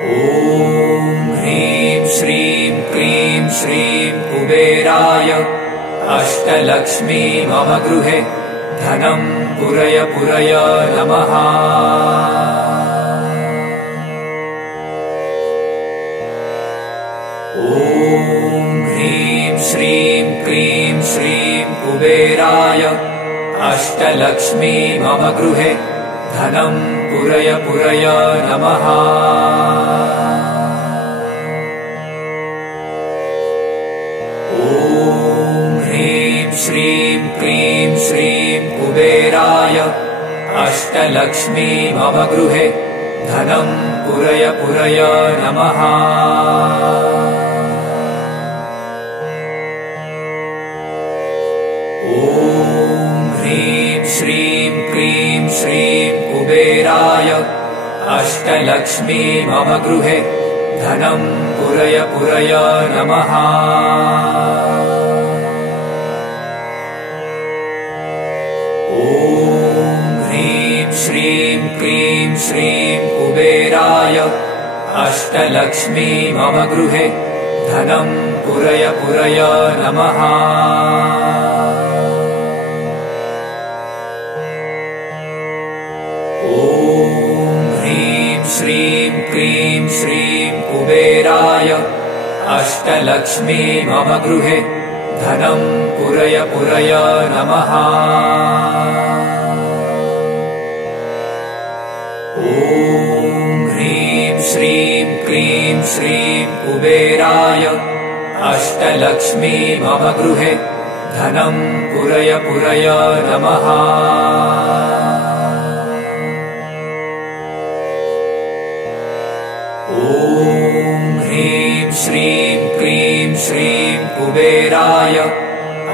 ॐ ह्रीं श्रीं क्रीं श्रीं कुबेराय अष्टलक्ष्मी मम गृहे धनं पुरय पुरय नमः। ॐ ह्रीं श्रीं क्रीं श्रीं कुबेराय अष्टलक्ष्मी मम गृहे धनं पुरय पुरय नमः। ॐ ह्रीं श्रीं क्रीं श्रीं कुबेराय अष्टलक्ष्मी मम गृहे धनं पुरय पुरय नमः। ॐ ह्रीं श्रीं क्रीं श्रीं कुबेराय अष्टलक्ष्मी मम गृहे धनं पुरय पुरय नमः। ॐ ह्रीं श्रीं क्रीं श्रीं कुबेराय अष्टलक्ष्मी मम गृहे धनं पुरय पुरय नमः। ॐ ह्रीं श्रीं क्रीं श्रीं कुबेराय अष्टलक्ष्मी मम गृहे धनं पुरय पुरय नमः। ॐ ह्रीं श्रीं क्रीं श्रीं कुबेराय अष्टलक्ष्मी मम गृहे धनं पुरय पुरय नमः। ॐ ह्रीं श्रीं क्रीं श्रीं कुबेराय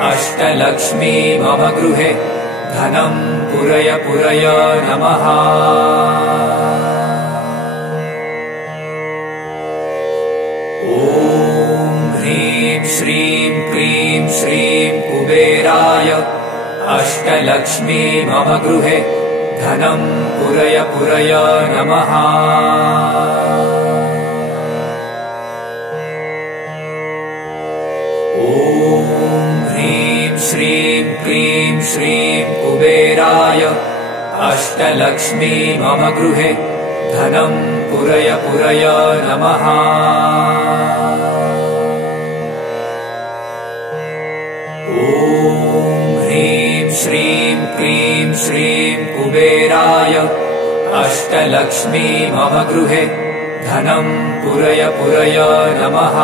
अष्टलक्ष्मी मम गृहे धनं पुरय पुरय नमः। ॐ ह्रीं श्रीं क्रीं श्रीं कुबेराय अष्टलक्ष्मी मम गृहे धनं पुरय पुरय नमः। ॐ ह्रीं श्रीं क्रीं श्रीं कुबेराय अष्टलक्ष्मी मम गृहे धनं पुरय पुरय नमः। ॐ ह्रीं श्रीं क्रीं श्रीं कुबेराय अष्टलक्ष्मी मम गृहे धनं पुरय पुरय नमः।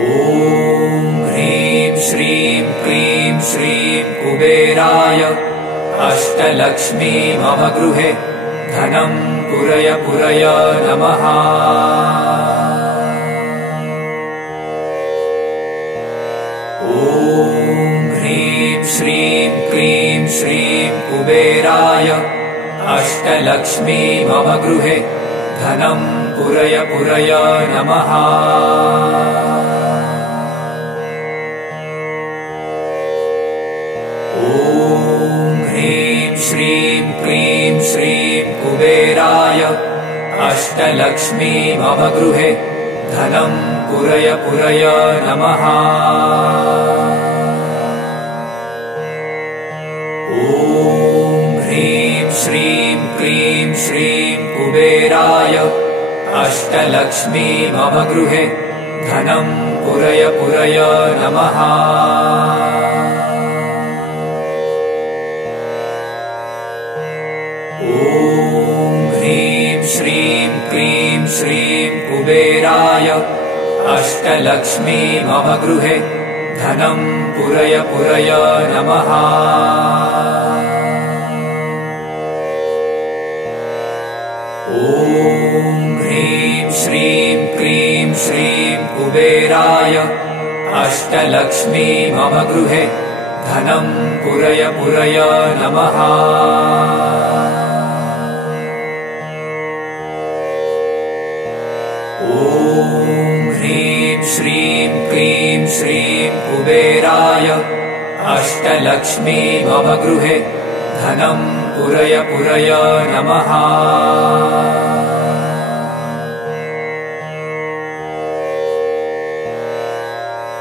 ॐ ह्रीं श्रीं क्रीं श्रीं कुबेराय अष्टलक्ष्मी मम गृहे धनं पुरय पुरय नमः। ॐ ह्रीं श्रीं क्रीं श्रीं कुबेराय अष्टलक्ष्मी मम गृहे धनं पुरय पुरय नमः। ॐ ह्रीं श्रीं क्रीं श्रीं कुबेराय अष्टलक्ष्मी मम गृहे धनं पुरय पुरय नमः। ॐ ह्रीं श्रीं क्रीं श्रीं कुबेराय अष्टलक्ष्मी मम गृहे धनं पुरय पुरय नमः। ॐ ह्रीं श्रीं क्रीं श्रीं कुबेराय अष्टलक्ष्मी मम गृहे धनं पुरय पुरय नमः। ॐ ॐ ह्रीं श्रीं क्रीं श्रीं कुबेराय अष्टलक्ष्मी मम गृहे धनं पुरय पुरय नमः। ॐ ह्रीं श्रीं क्रीं श्रीं कुबेराय अष्टलक्ष्मी मम गृहे धनं पुरय पुरय नमः।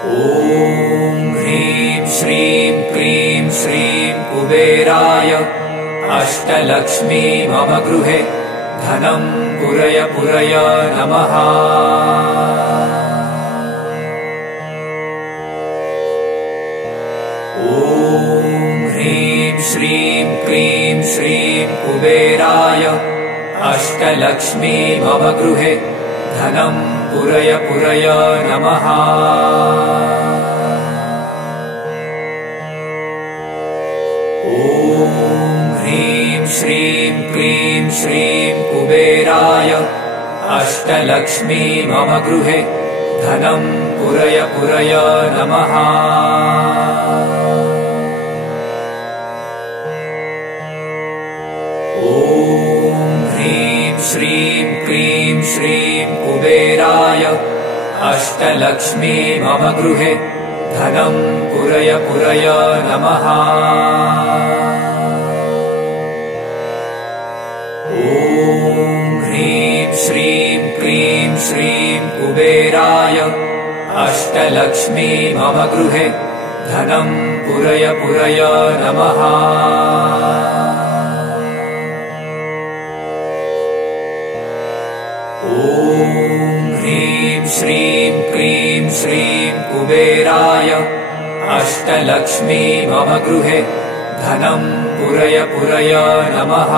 ॐ ह्रीं श्रीं क्रीं श्रीं कुबेराय अष्टलक्ष्मी मम गृहे धनं पुरय पुरय नमः। ॐ ह्रीं श्रीं क्रीं श्रीं कुबेराय अष्टलक्ष्मी मम गृहे धनं पुरय पुरय नमः। ॐ ह्रीं श्रीं क्रीं श्रीं कुबेराय अष्टलक्ष्मी मम गृहे धनं पुरय पुरय नमः। ॐ ह्रीं श्रीं क्रीं श्रीं कुबेराय अष्टलक्ष्मी मम गृहे धनं पुरय पुरय नमः। ॐ ह्रीं श्रीं क्रीं श्रीं कुबेराय अष्टलक्ष्मी मम गृहे धनं पुरय पुरय नमः। ॐ ह्रीं श्रीं क्रीं श्रीं कुबेराय अष्टलक्ष्मी मम गृहे धनं पुरय पुरय नमः।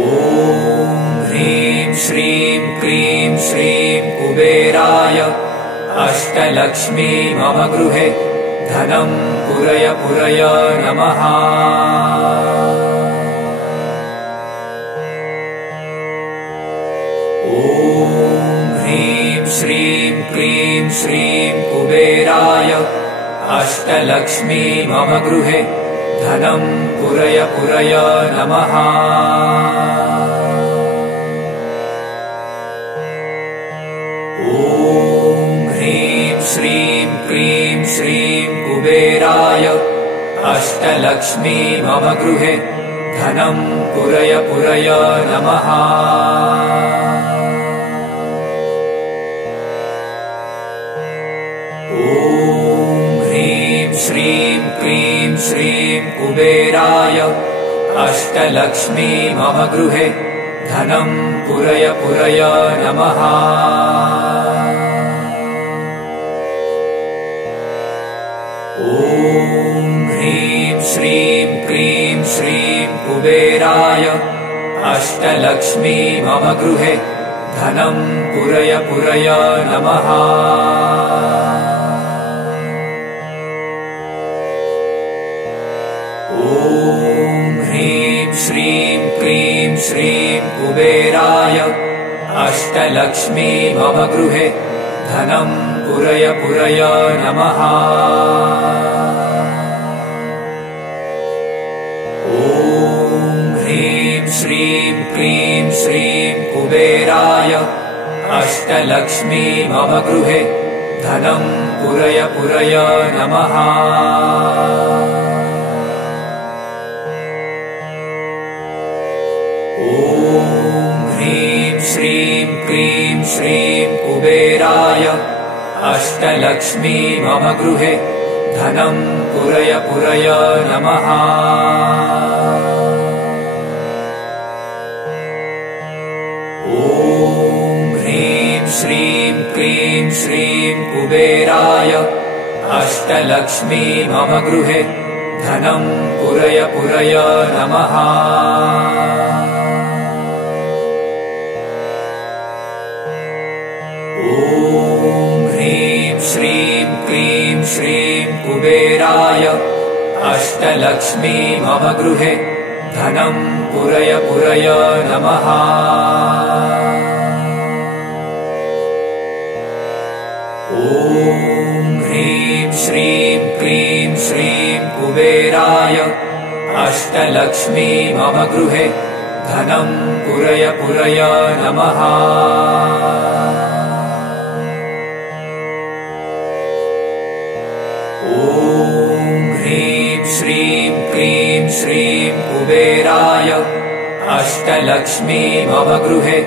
ॐ ह्रीं श्रीं क्रीं श्रीं कुबेराय अष्टलक्ष्मी मम गृहे धनं पुरय पुरय नमः। ॐ ह्रीं श्रीं क्रीं श्रीं कुबेराय अष्टलक्ष्मी मम गृहे धनं पुरय पुरय नमः। ॐ ह्रीं श्रीं क्रीं श्रीं कुबेराय अष्टलक्ष्मी मम गृहे धनं पुरय पुरय नमः। ॐ ह्रीं श्रीं क्रीं श्रीं कुबेराय अष्टलक्ष्मी मम गृहे धनं पुरय पुरय नमः। ॐ ह्रीं श्रीं क्रीं श्रीं कुबेराय अष्टलक्ष्मी मम गृहे धनं पुरय पुरय नमः। ॐ ह्रीं श्रीं क्रीं श्रीं कुबेराय अष्टलक्ष्मी मम गृहे धनं पुरय पुरय नमः। ॐ ह्रीं श्रीं क्रीं श्रीं कुबेराय अष्टलक्ष्मी मम गृहे धनं पुरय पुरय नमः। ॐ ह्रीं श्रीं क्रीं श्रीं कुबेराय अष्टलक्ष्मी मम गृहे धनं पुरय पुरय नमः। ॐ ह्रीं श्रीं क्रीं श्रीं कुबेराय अष्टलक्ष्मी मम गृहे धनं पुरय पुरय नमः। ॐ ह्रीं श्रीं क्रीं श्रीं कुबेराय अष्टलक्ष्मी मम गृहे धनं पुरय पुरय नमः। ॐ ह्रीं श्रीं क्लीं श्रीं कुबेराय अष्टलक्ष्मी मम गृहे धनं पुरय पुरय नमः। ॐ ह्रीं श्रीं क्लीं श्रीं कुबेराय अष्टलक्ष्मी मम गृहे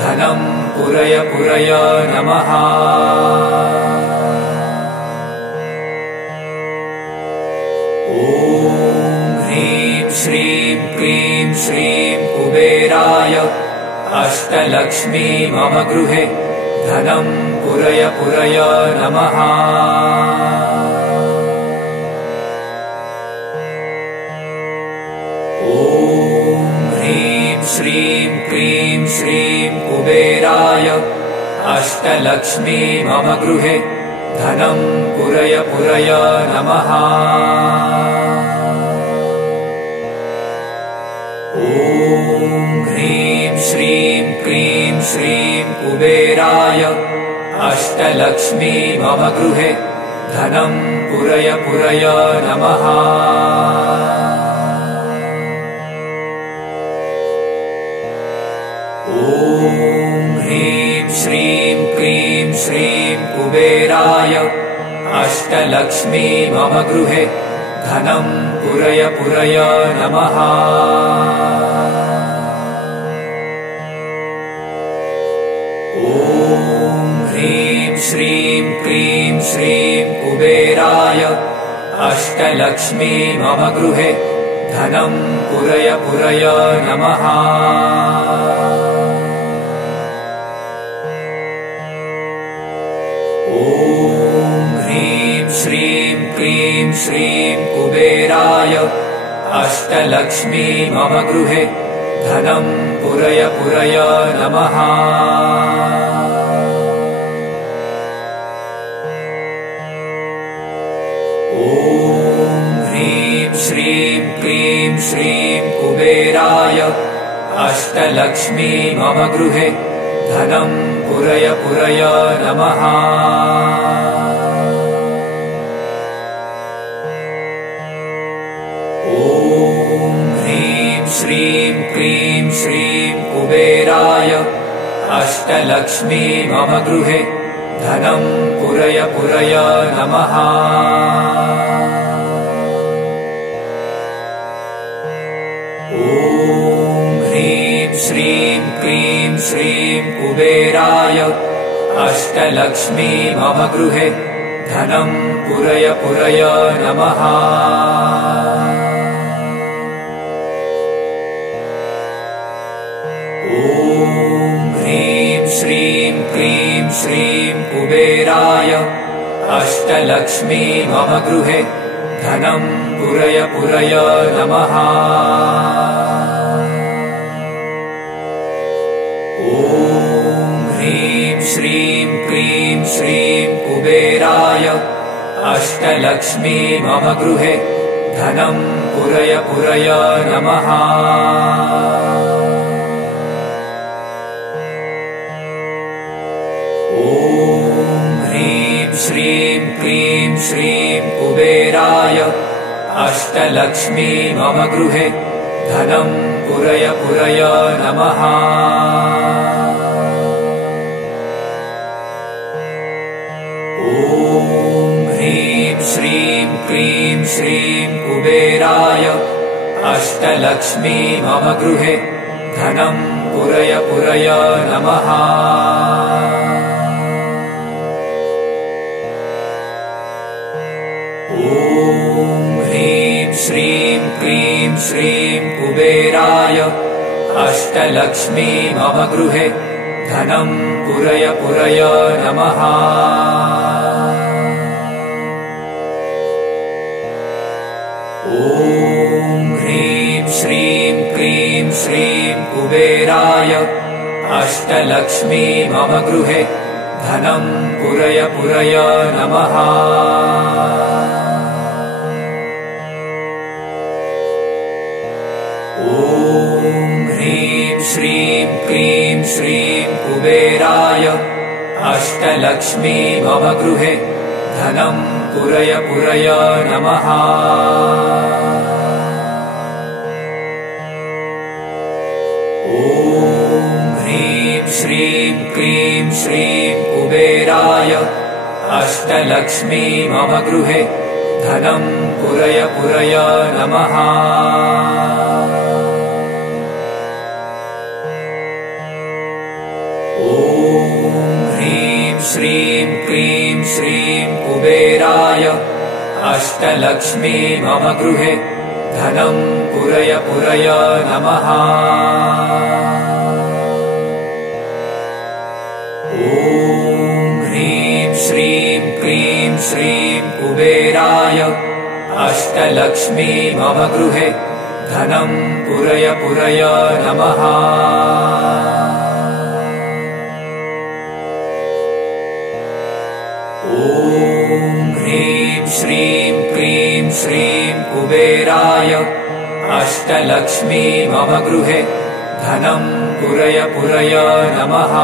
धनं पुरय पुरय नमः। ॐ ह्रीं श्रीं क्लीं श्रीं कुबेराय अष्टलक्ष्मी मम गृहे धनं पुरय पुरय नमः। ॐ ह्रीं श्रीं क्लीं श्रीं कुबेराय अष्टलक्ष्मी मम गृहे धनं पुरय पुरय नमः। ॐ ह्रीं श्रीं क्लीं श्रीं कुबेराय अष्टलक्ष्मी मम गृहे धनं पुरय पुरय नमः। ॐ ह्रीं श्रीं क्लीं श्रीं कुबेराय अष्टलक्ष्मी मम गृहे धनं पुरय पुरय नमः। ॐ ह्रीं श्रीं क्लीं श्रीं कुबेराय अष्टलक्ष्मी मम गृहे धनं पुरय पुरय नमः। ॐ ह्रीं श्रीं क्लीं श्रीं कुबेराय अष्टलक्ष्मी मम गृहे धनं पुरय पुरय नमः। ॐ ह्रीं श्रीं क्लीं श्रीं कुबेराय अष्टलक्ष्मी मम गृहे धनं पुरय पुरय नमः। ॐ ह्रीं श्रीं क्लीं श्रीं कुबेराय अष्टलक्ष्मी मम गृहे धनं पुरय पुरय नमः। ॐ ह्रीं श्रीं क्लीं श्रीं कुबेराय अष्टलक्ष्मी मम गृहे धनं पुरय पुरय नमः। ॐ ह्रीं श्रीं क्लीं श्रीं कुबेराय अष्टलक्ष्मी मम गृहे धनं पुरय पुरय नमः। ॐ ह्रीं श्रीं क्लीं श्रीं कुबेराय अष्टलक्ष्मी मम गृहे धनं पुरय पुरय नमः। ॐ ह्रीं श्रीं क्लीं श्रीं कुबेराय अष्टलक्ष्मी मम गृहे धनं पुरय पुरय नमः। ॐ ह्रीं श्रीं क्लीं श्रीं कुबेराय अष्टलक्ष्मी मम गृहे धनं पुरय पुरय नमः। ॐ ह्रीं श्रीं क्लीं श्रीं कुबेराय अष्टलक्ष्मी मम गृहे धनं पुरय पुरय नमः। ॐ ह्रीं श्रीं क्लीं श्रीं कुबेराय अष्टलक्ष्मी मम गृहे धनं पुरय पुरय नमः। श्रीं क्रीं श्रीं कुबेराय अष्टलक्ष्मी मम गृहे धनं पुरय पुरय नमः। ॐ ह्रीं श्रीं क्रीं श्रीं कुबेराय अष्टलक्ष्मी मम गृहे धनं पुरय पुरय नमः। ॐ ह्रीं श्रीं क्रीं श्रीं कुबेराय अष्टलक्ष्मी मम गृहे धनं पुरय पुरय नमः। ॐ ह्रीं श्रीं क्रीं श्रीं कुबेराय अष्टलक्ष्मी मम गृहे धनं पुरय पुरय नमः। ॐ ह्रीं श्रीं क्रीं श्रीं कुबेराय अष्टलक्ष्मी मम गृहे धनं पुरय पुरय नमः।